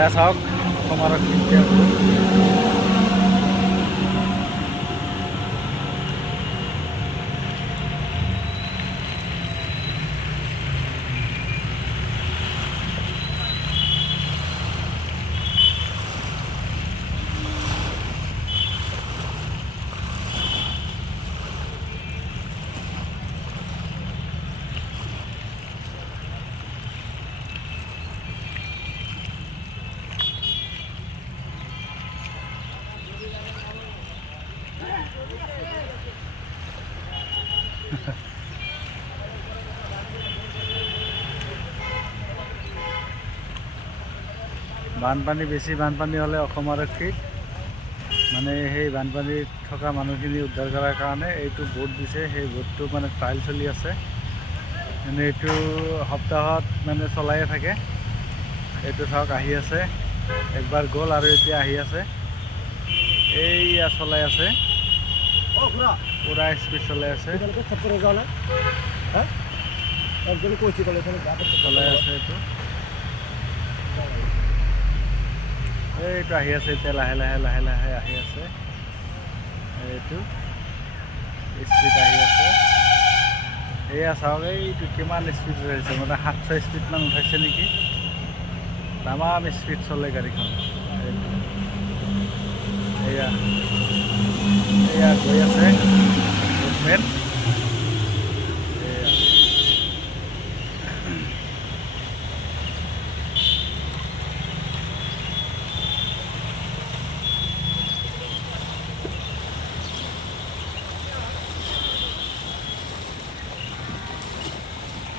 এয়া চাওক অসম আৰক্ষী বানপানী বেছি বানপানী হ'লে অসম আৰক্ষীক মানে সেই বানপানীত থকা মানুহখিনি উদ্ধাৰ কৰাৰ কাৰণে এইটো বোট দিছে। সেই বোটটো মানে ট্ৰায়েল চলি আছে, মানে এইটো সপ্তাহত মানে চলায়ে থাকে। এইটো চাওক আহি আছে, একবাৰ গ'ল আৰু এতিয়া আহি আছে। এইয়া চলাই আছে, পুৰা স্পীড চলাই আছে, চলাই আছে এইটো। এইটো আহি আছে এতিয়া লাহে লাহে লাহে লাহে আহি আছে। এইটো স্পীড আহি আছে, এয়া চাওক এইটো কিমান স্পীড উঠাইছে, মানে 700 স্পীডমান উঠাইছে নেকি। তামাম স্পীড চলে গাড়ীখন। এইটো এয়া এয়া গৈ আছে বোটমেন।